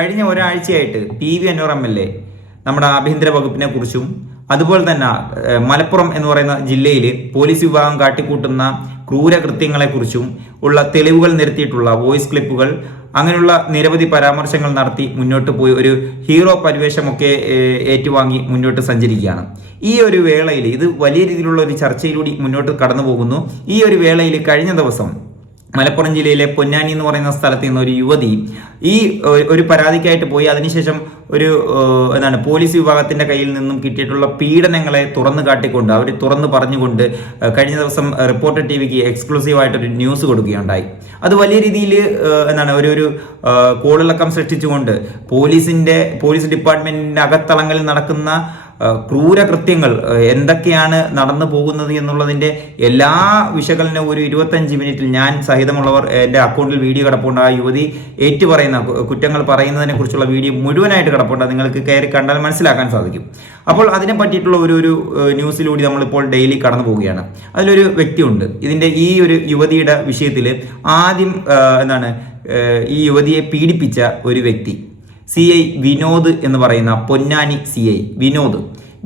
കഴിഞ്ഞ ഒരാഴ്ചയായിട്ട് P V Anvar M L A നമ്മുടെ ആഭ്യന്തര വകുപ്പിനെ കുറിച്ചും അതുപോലെ തന്നെ മലപ്പുറം എന്ന് പറയുന്ന ജില്ലയിൽ പോലീസ് വിഭാഗം കാട്ടിക്കൂട്ടുന്ന ക്രൂരകൃത്യങ്ങളെക്കുറിച്ചും ഉള്ള തെളിവുകൾ നിരത്തിയിട്ടുള്ള വോയിസ് ക്ലിപ്പുകൾ അങ്ങനെയുള്ള നിരവധി പരാമർശങ്ങൾ നടത്തി മുന്നോട്ട് പോയി ഒരു ഹീറോ പരിവേഷമൊക്കെ ഏറ്റുവാങ്ങി മുന്നോട്ട് സഞ്ചരിക്കുകയാണ്. ഈ ഒരു വേളയിൽ ഇത് വലിയ രീതിയിലുള്ള ഒരു ചർച്ചയിലൂടെ മുന്നോട്ട് കടന്നു പോകുന്നു ഈ ഒരു വേളയിൽ കഴിഞ്ഞ ദിവസം മലപ്പുറം ജില്ലയിലെ പൊന്നാനി എന്ന് പറയുന്ന സ്ഥലത്ത് നിന്ന് ഒരു യുവതി ഈ ഒരു പരാതിക്കായിട്ട് പോയി. അതിനുശേഷം ഒരു എന്താണ് പോലീസ് വിഭാഗത്തിന്റെ കയ്യിൽ നിന്നും കിട്ടിയിട്ടുള്ള പീഡനങ്ങളെ തുറന്നു കാട്ടിക്കൊണ്ട് അവർ തുറന്നു പറഞ്ഞുകൊണ്ട് കഴിഞ്ഞ ദിവസം റിപ്പോർട്ടർ ടി വിക്ക് എക്സ്ക്ലൂസീവ് ആയിട്ടൊരു ന്യൂസ് കൊടുക്കുകയുണ്ടായി. അത് വലിയ രീതിയിൽ എന്താണ് ഒരു ഒരു കോളിളക്കം സൃഷ്ടിച്ചുകൊണ്ട് പോലീസിന്റെ പോലീസ് ഡിപ്പാർട്ട്മെന്റിന്റെ അകത്തളങ്ങളിൽ നടക്കുന്ന ക്രൂരകൃത്യങ്ങൾ എന്തൊക്കെയാണ് നടന്നു പോകുന്നത് എന്നുള്ളതിന്റെ എല്ലാ വിശകലനവും ഒരു ഇരുപത്തഞ്ച് മിനിറ്റിൽ ഞാൻ സഹിതമുള്ളവർ എന്റെ അക്കൗണ്ടിൽ വീഡിയോ കിടപ്പുണ്ട്. ആ യുവതി ഏറ്റുപറയുന്ന കുറ്റങ്ങൾ പറയുന്നതിനെ കുറിച്ചുള്ള വീഡിയോ മുഴുവനായിട്ട് കിടപ്പുണ്ട്. നിങ്ങൾക്ക് കയറി കണ്ടാൽ മനസ്സിലാക്കാൻ സാധിക്കും. അപ്പോൾ അതിനെ പറ്റിയിട്ടുള്ള ഒരു ഒരു ന്യൂസിലൂടെ നമ്മളിപ്പോൾ ഡെയിലി കടന്നു പോവുകയാണ്. അതിലൊരു വ്യക്തിയുണ്ട്. ഇതിന്റെ ഈ ഒരു യുവതിയുടെ വിഷയത്തിൽ ആദ്യം എന്താണ് ഈ യുവതിയെ പീഡിപ്പിച്ച ഒരു വ്യക്തി. സി ഐ വിനോദ് എന്ന് പറയുന്ന പൊന്നാനി സി ഐ വിനോദ്.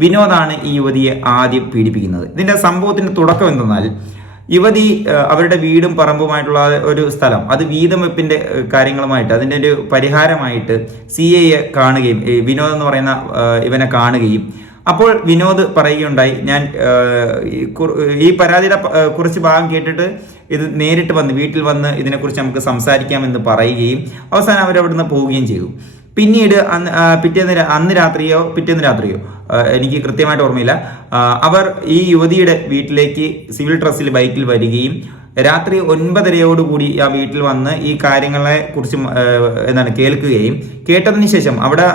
വിനോദാണ് ഈ യുവതിയെ ആദ്യം പീഡിപ്പിക്കുന്നത്. ഇതിന്റെ സംഭവത്തിന്റെ തുടക്കം എന്തെന്നാൽ യുവതി അവരുടെ വീടും പറമ്പുമായിട്ടുള്ള ഒരു സ്ഥലം അത് വീതം വെപ്പിന്റെ കാര്യങ്ങളുമായിട്ട് അതിന്റെ ഒരു പരിഹാരമായിട്ട് സി ഐയെ കാണുകയും വിനോദ് എന്ന് പറയുന്ന ഇവനെ കാണുകയും. അപ്പോൾ വിനോദ് പറയുകയുണ്ടായി ഞാൻ ഈ പരാതിയുടെ കുറച്ച് ഭാഗം കേട്ടിട്ട് ഇത് നേരിട്ട് വന്ന് വീട്ടിൽ വന്ന് ഇതിനെക്കുറിച്ച് നമുക്ക് സംസാരിക്കാമെന്ന് പറയുകയും അവസാനം അവരവിടുന്ന് പോവുകയും ചെയ്തു. പിന്നീട് അന്ന് പിറ്റേന്ന് അന്ന് രാത്രിയോ പിറ്റേന്ന് രാത്രിയോ എനിക്ക് കൃത്യമായിട്ട് ഓർമ്മയില്ല. അവർ ഈ യുവതിയുടെ വീട്ടിലേക്ക് സിവിൽ ഡ്രസ്സിൽ ബൈക്കിൽ വരികയും രാത്രി ഒൻപതരയോടുകൂടി ആ വീട്ടിൽ വന്ന് ഈ കാര്യങ്ങളെ കുറിച്ച് എന്താണ് കേൾക്കുകയും കേട്ടതിന് ശേഷം അവിടെ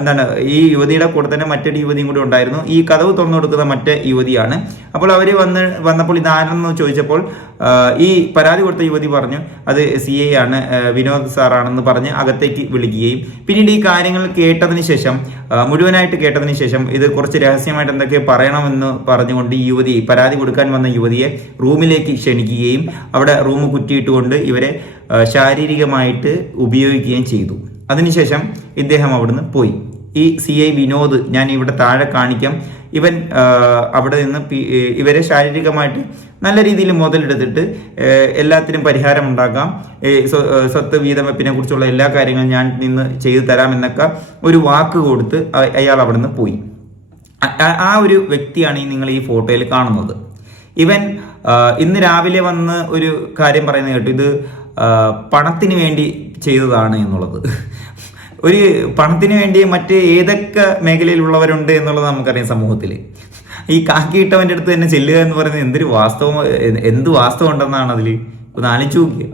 എന്താണ് ഈ യുവതിയുടെ കൂടെ തന്നെ മറ്റൊരു യുവതിയും കൂടി ഉണ്ടായിരുന്നു. ഈ കഥവ് തുറന്നു കൊടുക്കുന്ന മറ്റേ യുവതിയാണ്. അപ്പോൾ അവർ വന്ന് വന്നപ്പോൾ ഇതാരെന്ന് ചോദിച്ചപ്പോൾ ഈ പരാതി കൊടുത്ത യുവതി പറഞ്ഞു അത് സി ഐ ആണ് വിനോദ് സാറാണെന്ന് പറഞ്ഞ് അകത്തേക്ക് വിളിക്കുകയും പിന്നീട് ഈ കാര്യങ്ങൾ കേട്ടതിന് ശേഷം മുഴുവനായിട്ട് കേട്ടതിന് ശേഷം ഇത് കുറച്ച് രഹസ്യമായിട്ട് എന്തൊക്കെ പറയണമെന്ന് പറഞ്ഞുകൊണ്ട് ഈ യുവതി പരാതി കൊടുക്കാൻ വന്ന യുവതിയെ റൂമിലേക്ക് ക്ഷണിക്കുകയും അവിടെ റൂം കുറ്റിയിട്ടുകൊണ്ട് ഇവരെ ശാരീരികമായിട്ട് ഉപയോഗിക്കുകയും ചെയ്തു. അതിനുശേഷം ഇദ്ദേഹം അവിടുന്ന് പോയി. ഈ സി ഐ വിനോദ് ഞാൻ ഇവിടെ താഴെ കാണിക്കാം. ഇവൻ അവിടെ നിന്ന് ഇവരെ ശാരീരികമായിട്ട് നല്ല രീതിയിൽ മുതലെടുത്തിട്ട് എല്ലാത്തിനും പരിഹാരം ഉണ്ടാക്കാം. സ്വത്ത് വീതമപ്പിനെ കുറിച്ചുള്ള എല്ലാ കാര്യങ്ങളും ഞാൻ നിന്ന് ചെയ്തു തരാമെന്നൊക്കെ ഒരു വാക്ക് കൊടുത്ത് അയാൾ അവിടെ നിന്ന് പോയി ആ- ഒരു വ്യക്തിയാണ് ഈ നിങ്ങൾ ഈ ഫോട്ടോയിൽ കാണുന്നത്. ഇവൻ ഇന്ന് രാവിലെ വന്ന് ഒരു കാര്യം പറയുന്നത് കേട്ടു. ഇത് പണത്തിന് വേണ്ടി ചെയ്തതാണ് എന്നുള്ളത്. ഒരു പണത്തിന് വേണ്ടി മറ്റ് ഏതൊക്കെ മേഖലയിലുള്ളവരുണ്ട് എന്നുള്ളത് നമുക്കറിയാം സമൂഹത്തിൽ ഈ കാക്കിയിട്ടവന്റെ അടുത്ത് തന്നെ ചെല്ലുക എന്ന് പറയുന്നത് എന്തൊരു വാസ്തവം എന്ത് വാസ്തവം ഉണ്ടെന്നാണ് അതിൽ ഒന്ന് ആലോചിച്ച് നോക്കുക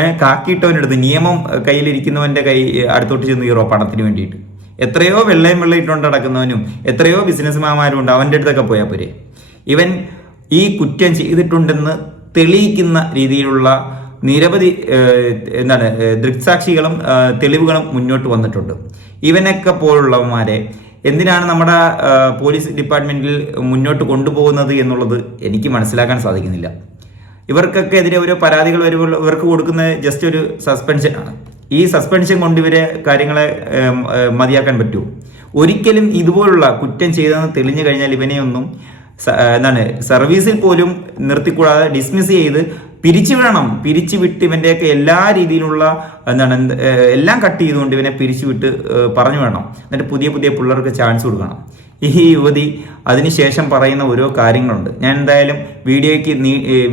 ഏഹ് കാക്കിയിട്ടവന്റെ അടുത്ത് നിയമം കയ്യിലിരിക്കുന്നവന്റെ കൈ അടുത്തോട്ട് ചെന്ന് കയറോ പണത്തിന് വേണ്ടിയിട്ട്. എത്രയോ വെള്ളയും വെള്ളം ഇട്ടുകൊണ്ട് നടക്കുന്നവനും എത്രയോ ബിസിനസ്മാന്മാരും ഉണ്ട് അവന്റെ അടുത്തൊക്കെ പോയാൽ പോരെ. ഇവൻ ഈ കുറ്റം ചെയ്തിട്ടുണ്ടെന്ന് തെളിയിക്കുന്ന രീതിയിലുള്ള നിരവധി എന്താണ് ദൃക്സാക്ഷികളും തെളിവുകളും മുന്നോട്ട് വന്നിട്ടുണ്ട്. ഇവനൊക്കെ പോലുള്ളവന്മാരെ എന്തിനാണ് നമ്മുടെ പോലീസ് ഡിപ്പാർട്ട്മെന്റിൽ മുന്നോട്ട് കൊണ്ടുപോകുന്നത് എന്നുള്ളത് എനിക്ക് മനസ്സിലാക്കാൻ സാധിക്കുന്നില്ല. ഇവർക്കൊക്കെ എതിരെ ഓരോ പരാതികൾ വരുമ്പോൾ ഇവർക്ക് കൊടുക്കുന്ന ജസ്റ്റ് ഒരു സസ്പെൻഷൻ ആണ്. ഈ സസ്പെൻഷൻ കൊണ്ട് ഇവരെ കാര്യങ്ങളെ മതിയാക്കാൻ പറ്റുമോ ഒരിക്കലും ഇതുപോലുള്ള കുറ്റം ചെയ്തെന്ന് തെളിഞ്ഞു കഴിഞ്ഞാൽ ഇവനെയൊന്നും എന്താണ് സർവീസിൽ പോലും നിർത്തിക്കൂടാതെ ഡിസ്മിസ് ചെയ്ത് പിരിച്ചുവിടണം. പിരിച്ചുവിട്ട് ഇവന്റെയൊക്കെ എല്ലാ രീതിയിലുള്ള എന്താണ് എല്ലാം കട്ട് ചെയ്തുകൊണ്ട് ഇവനെ പിരിച്ചുവിട്ട് വിട്ട് പറഞ്ഞു വേണം എന്നിട്ട് പുതിയ പുതിയ പിള്ളേർക്ക് ചാൻസ് കൊടുക്കണം. ഈ യുവതി അതിനുശേഷം പറയുന്ന ഓരോ കാര്യങ്ങളുണ്ട്. ഞാൻ എന്തായാലും വീഡിയോയ്ക്ക്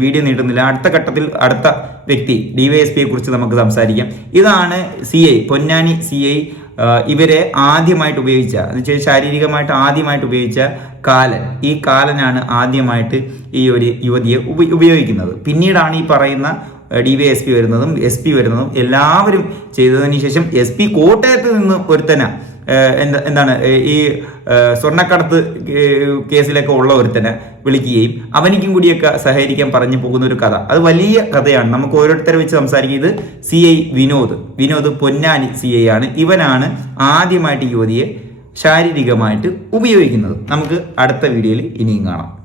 വീഡിയോ നീട്ടുന്നില്ല. അടുത്ത ഘട്ടത്തിൽ അടുത്ത വ്യക്തി ഡി വൈ എസ് പിയെ കുറിച്ച് നമുക്ക് സംസാരിക്കാം. ഇതാണ് C I Ponnani C I ഇവരെ ആദ്യമായിട്ട് ഉപയോഗിച്ച എന്ന് വെച്ചാൽ ശാരീരികമായിട്ട് ആദ്യമായിട്ട് ഉപയോഗിച്ച കാലൻ. ഈ കാലനാണ് ആദ്യമായിട്ട് ഈ ഒരു യുവതിയെ ഉപ ഉപയോഗിക്കുന്നത്. പിന്നീടാണ് ഈ പറയുന്ന ഡി വൈ എസ് പി വരുന്നതും എസ് പി വരുന്നതും എല്ലാവരും ചെയ്തതിന് ശേഷം എസ് പി കോട്ടയത്ത് നിന്ന് ഒരുത്തന. ഏഹ് എന്താ എന്താണ് ഈ സ്വർണക്കടത്ത് കേസിലൊക്കെ ഉള്ള ഒരുത്തനെ വിളിക്കുകയും അവനിക്കും കൂടിയൊക്കെ സഹകരിക്കാൻ പറഞ്ഞു പോകുന്ന ഒരു കഥ. അത് വലിയ കഥയാണ്. നമുക്ക് ഓരോരുത്തരെ വെച്ച് സംസാരിക്കുന്നത് C I Vinod. Vinod Ponnani C I ആണ്. ഇവനാണ് ആദ്യമായിട്ട് യുവതിയെ ശാരീരികമായിട്ട് ഉപയോഗിക്കുന്നത്. നമുക്ക് അടുത്ത വീഡിയോയിൽ ഇനിയും കാണാം.